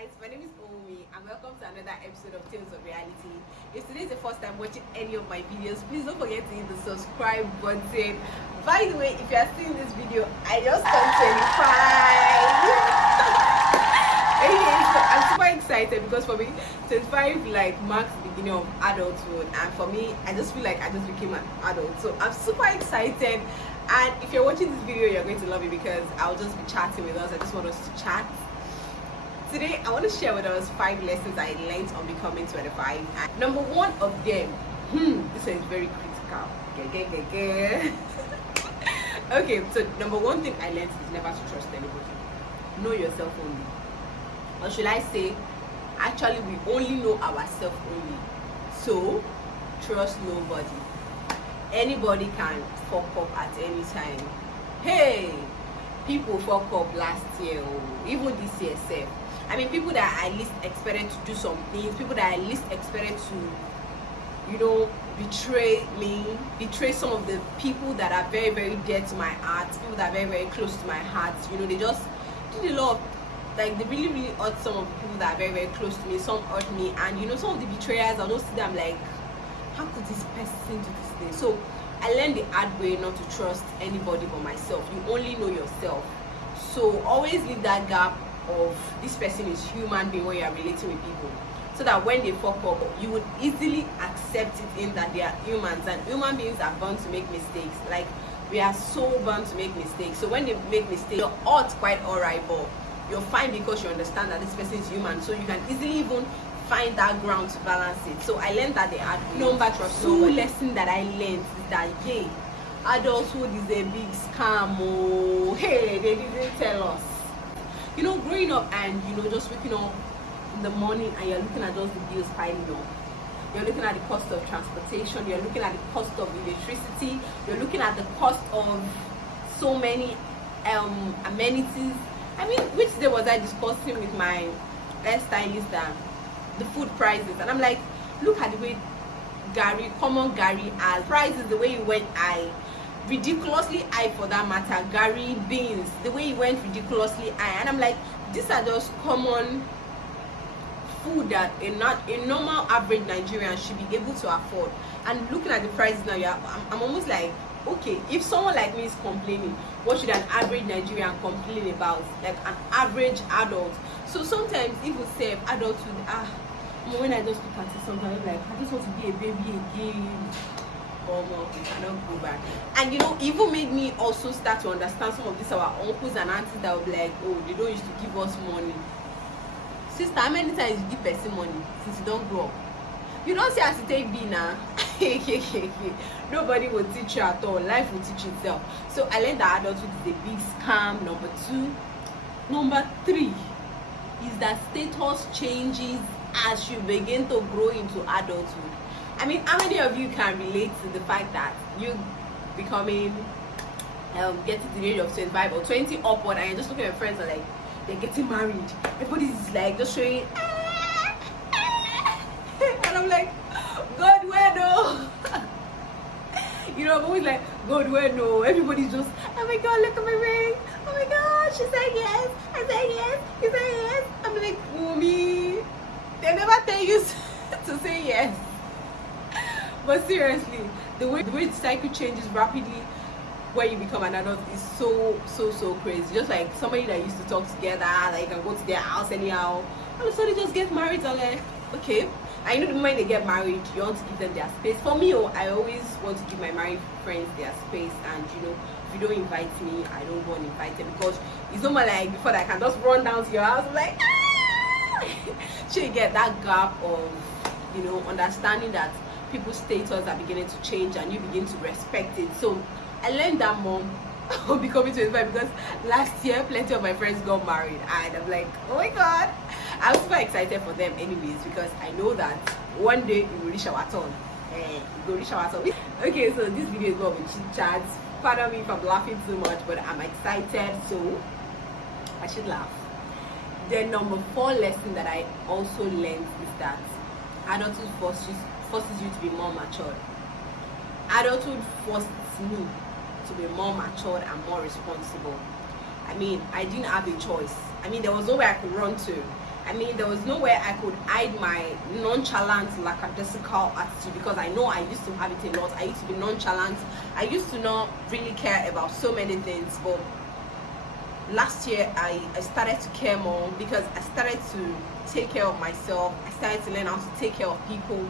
guys, my name is Omi and welcome to another episode of Tales of Reality. If today is the first time watching any of my videos, please don't forget to hit the subscribe button. By the way, if you are seeing this video, I just turned 25. Anyways, so I'm super excited because for me, 25 marks the beginning of adulthood, and for me, I just feel like I just became an adult. So I'm super excited, and if you're watching this video, you're going to love it because I'll just be chatting with us. I just want us to chat. Today, I want to share with us 5 lessons I learned on becoming 25. And number one of them, this one is very critical. Okay, so number one thing I learned is never to trust anybody. Know yourself only. Or should I say, actually, we only know ourselves only. So, trust nobody. Anybody can fuck up at any time. Hey, people fuck up last year, or even this year, sef. I mean, people that I least expected to do some things, people that I least expected to, betray me, betray some of the people that are very, very dear to my heart, people that are very, very close to my heart. They just did a lot of, they really, really hurt some of the people that are very, very close to me. Some hurt me, and some of the betrayers, I don't see them like, how could this person do this thing? So I learned the hard way not to trust anybody but myself. You only know yourself. So always leave that gap of this person is human being when you are relating with people, so that when they fuck up, you would easily accept it in that they are humans, and human beings are bound to make mistakes. Like, we are so bound to make mistakes. So when they make mistakes, you're quite alright, but you're fine because you understand that this person is human, so you can easily even find that ground to balance it. So I learned that the hard way. Number 2 lesson that I learned is that adulthood is a big scam. Oh, hey, they didn't tell us. Growing up and just waking up in the morning and you're looking at just the bills piling up. You're looking at the cost of transportation, you're looking at the cost of electricity, you're looking at the cost of so many amenities. I mean, which day was I discussing with my stylist the food prices, and I'm like, look at the way common Gary has prices, the way it went high, ridiculously high for that matter. Gary beans, the way it went ridiculously high, and I'm like, these are just common food that a normal average Nigerian should be able to afford. And looking at the prices now, I'm almost like, okay, if someone like me is complaining, what should an average Nigerian complain about? Like an average adult. So sometimes even say adulthood, when I just look at it, sometimes I'm like, I just want to be a baby again. Oh no, we cannot go back. And even made me also start to understand some of these our uncles and aunties that would be like, oh, they don't used to give us money. Sister, how many times you give person money since you don't grow up? You don't say as you take B now. Nobody will teach you at all. Life will teach itself. So I learned that adulthood is a big scam. Number 2. Number 3 is that status changes as you begin to grow into adulthood. I mean, how many of you can relate to the fact that you becoming get to the age of 25 or 20 upward, and you're just looking at your friends and like, they're getting married, everybody's like just showing and I'm like, God, where no? I'm always like, God, where no? Everybody's just, oh my God, look at my ring, oh my God, she said yes, I said yes, you said yes. I'm like, mommy, they never tell you to say yes. But seriously, the way the cycle changes rapidly when you become an adult is so crazy. Just like somebody that used to talk together, like you can go to their house anyhow, all of a sudden just get married, and like, okay. And the moment they get married, you want to give them their space. For me, I always want to give my married friends their space, and if you don't invite me, I don't go and invite them, because it's not more like before that I can just run down to your house like, so you get that gap of understanding that people's status are beginning to change and you begin to respect it. So I learned that more becoming 25, because last year plenty of my friends got married, and I'm like, oh my God, I'm super excited for them anyways, because I know that one day it will reach our turn. It will reach our turn. Okay, so this video is going to be chit chats. Pardon me if I'm laughing too much, but I'm excited, so I should laugh. The number 4 lesson that I also learned is that adulthood forces you to be more mature. Adulthood forces me to be more matured and more responsible. I mean, I didn't have a choice. I mean, there was nowhere I could run to. I mean, there was nowhere I could hide my nonchalant, lackadaisical attitude, because I know I used to have it a lot. I used to be nonchalant. I used to not really care about so many things, but last year I started to care more, because I started to take care of myself. I started to learn how to take care of people,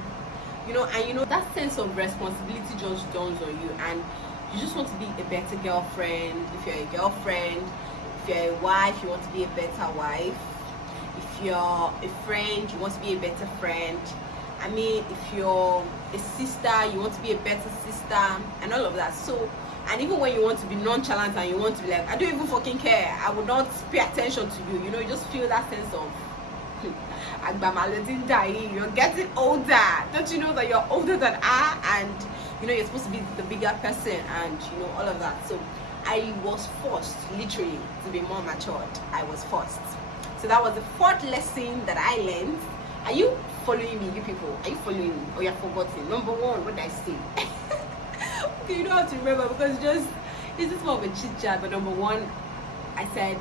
and that sense of responsibility just dawns on you, and you just want to be a better girlfriend. If you're a girlfriend, if you're a wife, you want to be a better wife. If you're a friend, you want to be a better friend. I mean, if you're a sister, you want to be a better sister, and all of that. So, and even when you want to be nonchalant and you want to be like, I don't even fucking care, I will not pay attention to you, you just feel that sense of you're getting older. Don't you know that you're older than I, and you're supposed to be the bigger person, and all of that. So I was forced, literally, to be more matured. I was forced. So that was the fourth lesson that I learned. Are you following me, you people? Are you following me? Or you're forgotten? Number one, what did I say? Okay, you don't have to remember, because it's just more of a chit chat. But number one, I said,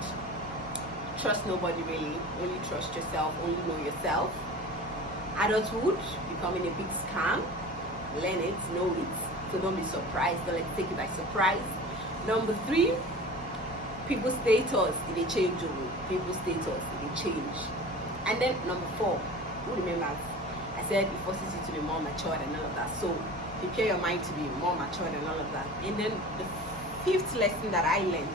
trust nobody really. Only trust yourself. Only know yourself. Adulthood, becoming a big scam. Learn it, know it. So don't be surprised. Don't let it take you by surprise. Number three, people's status, they change. People's status, they change. And then number four, who remembers? I said it forces you to be more matured and all of that. So prepare your mind to be more matured and all of that. And then the fifth lesson that I learned,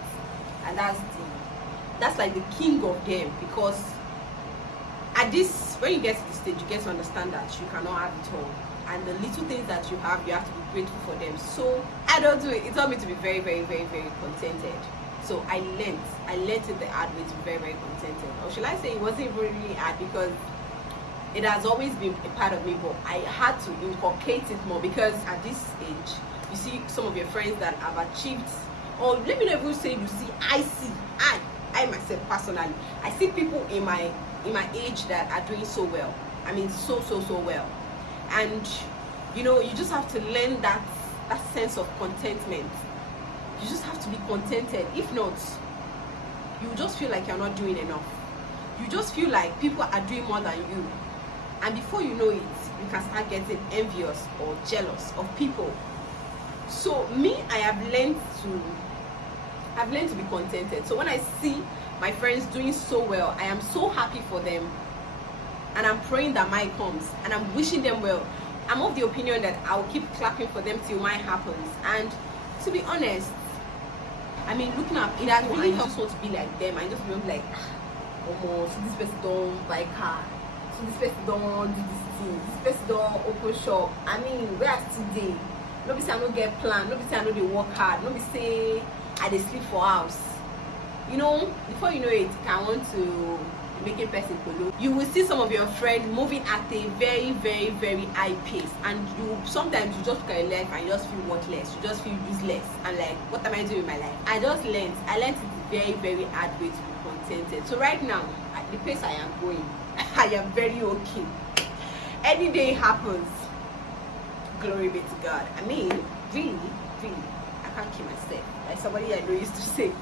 and that's like the king of them, because at this, when you get to this stage, you get to understand that you cannot have it all, and the little things that you have to be grateful for them. So I don't do it. It taught me to be very, very, very, very contented. So I learned it the hard way to be very, very contented. Or should I say it wasn't really hard, because it has always been a part of me, but I had to inculcate it more, because at this age, you see some of your friends that have achieved, or let me know if you say you see, I myself personally, I see people in my age that are doing so well. I mean, so well. And you just have to learn that sense of contentment. You just have to be contented. If not, you just feel like you're not doing enough. You just feel like people are doing more than you, and before you know it, you can start getting envious or jealous of people. So me, I've learned to be contented. So when I see my friends doing so well, I am so happy for them, and I'm praying that mine comes, and I'm wishing them well. I'm of the opinion that I'll keep clapping for them till mine happens. And to be honest, I mean, looking at it, has really helped me to be like them. I just remember like, so this person don't buy car, so this person don't do this thing, this person don't open shop. I mean, where are today? Nobody say I don't get plan, nobody say I know they work hard, nobody say I dey sleep for house. Before you know it, I want to make a person follow. You will see some of your friends moving at a very, very, very high pace, and sometimes you just look at your life and you just feel worthless, you just feel useless, and like, what am I doing with my life? I learned it very, very hard way to be contented. So right now, at the pace I am going, I am very okay. Any day happens, glory be to God. I mean, really, I can't keep myself, like somebody I know used to say.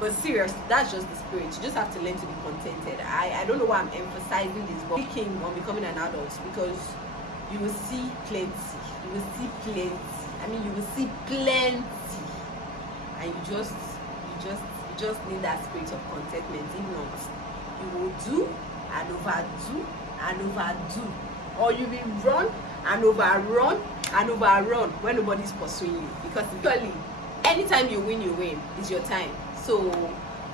But seriously, that's just the spirit. You just have to learn to be contented. I don't know why I'm emphasizing this, but speaking on becoming an adult, because you will see plenty. You will see plenty. I mean, you will see plenty, and you just need that spirit of contentment. If not, you will do and overdo, or you will run and overrun when nobody's pursuing you. Because usually, anytime you win, it's your time. So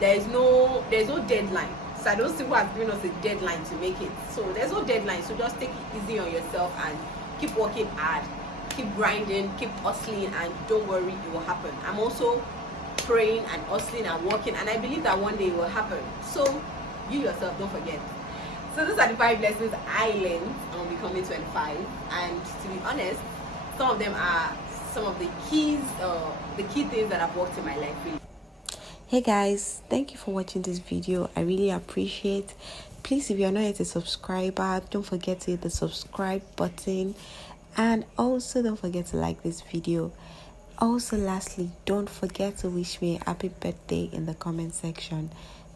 there's no deadline. So I don't see what's giving us a deadline to make it. So there's no deadline. So just take it easy on yourself and keep working hard, keep grinding, keep hustling, and don't worry, it will happen. I'm also praying and hustling and working, and I believe that one day it will happen. So you yourself, don't forget. So those are the 5 lessons I learned on becoming 25, and to be honest, some of them are some of the key things that have worked in my life really. Hey guys, thank you for watching this video. I really appreciate. Please, if you're not yet a subscriber, don't forget to hit the subscribe button, and also don't forget to like this video. Also, lastly, don't forget to wish me a happy birthday in the comment section.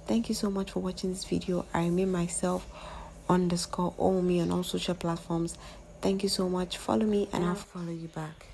Thank you so much for watching this video. I remain myself _Omi on all social platforms. Thank you so much. Follow me and I'll follow you back.